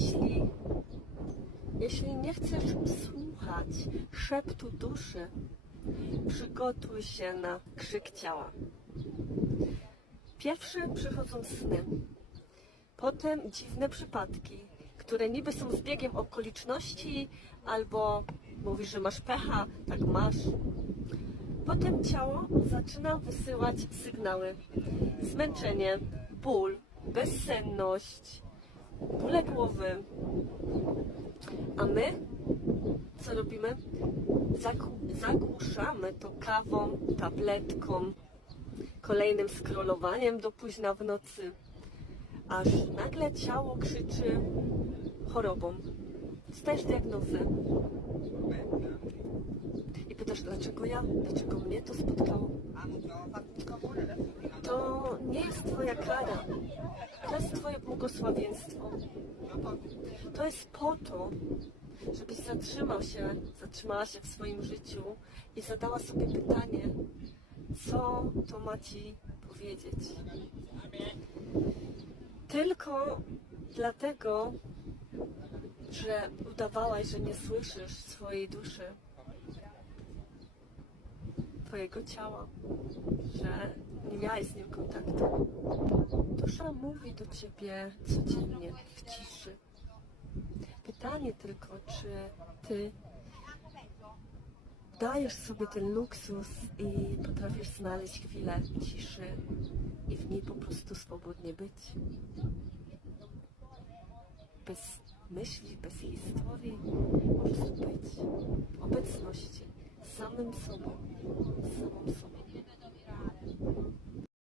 jeśli, jeśli nie chcesz słuchać szeptu duszy, przygotuj się na krzyk ciała. Pierwsze przychodzą sny, potem dziwne przypadki, które niby są zbiegiem okoliczności, albo mówisz, że masz pecha, tak masz. Potem ciało zaczyna wysyłać sygnały. Zmęczenie, ból, bezsenność, bóle głowy. A my co robimy? Zagłuszamy to kawą, tabletką, kolejnym scrollowaniem do późna w nocy, aż nagle ciało krzyczy chorobą. Dostajesz diagnozę dlaczego ja? Dlaczego mnie to spotkało? To nie jest Twoja kara. To jest Twoje błogosławieństwo. To jest po to, żebyś zatrzymał się, zatrzymała się w swoim życiu i zadała sobie pytanie, co to ma Ci powiedzieć. Tylko dlatego, że udawałaś, że nie słyszysz swojej duszy, Twojego ciała, że nie miałeś z nim kontaktu. Dusza mówi do Ciebie codziennie w ciszy. Pytanie tylko, czy Ty dajesz sobie ten luksus i potrafisz znaleźć chwilę ciszy i w niej po prostu swobodnie być. Bez myśli, bez historii, 冷死我了死了死